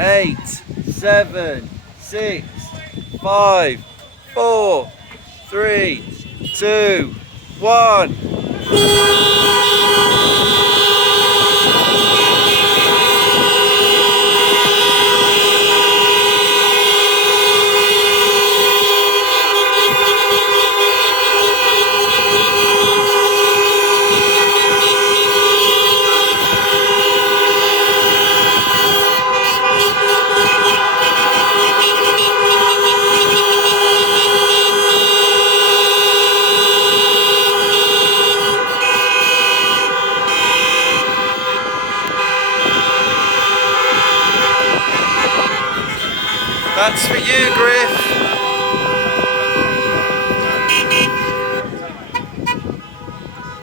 8, 7, 6, 5, 4, 3, 2, 1. That's for you, Gryph.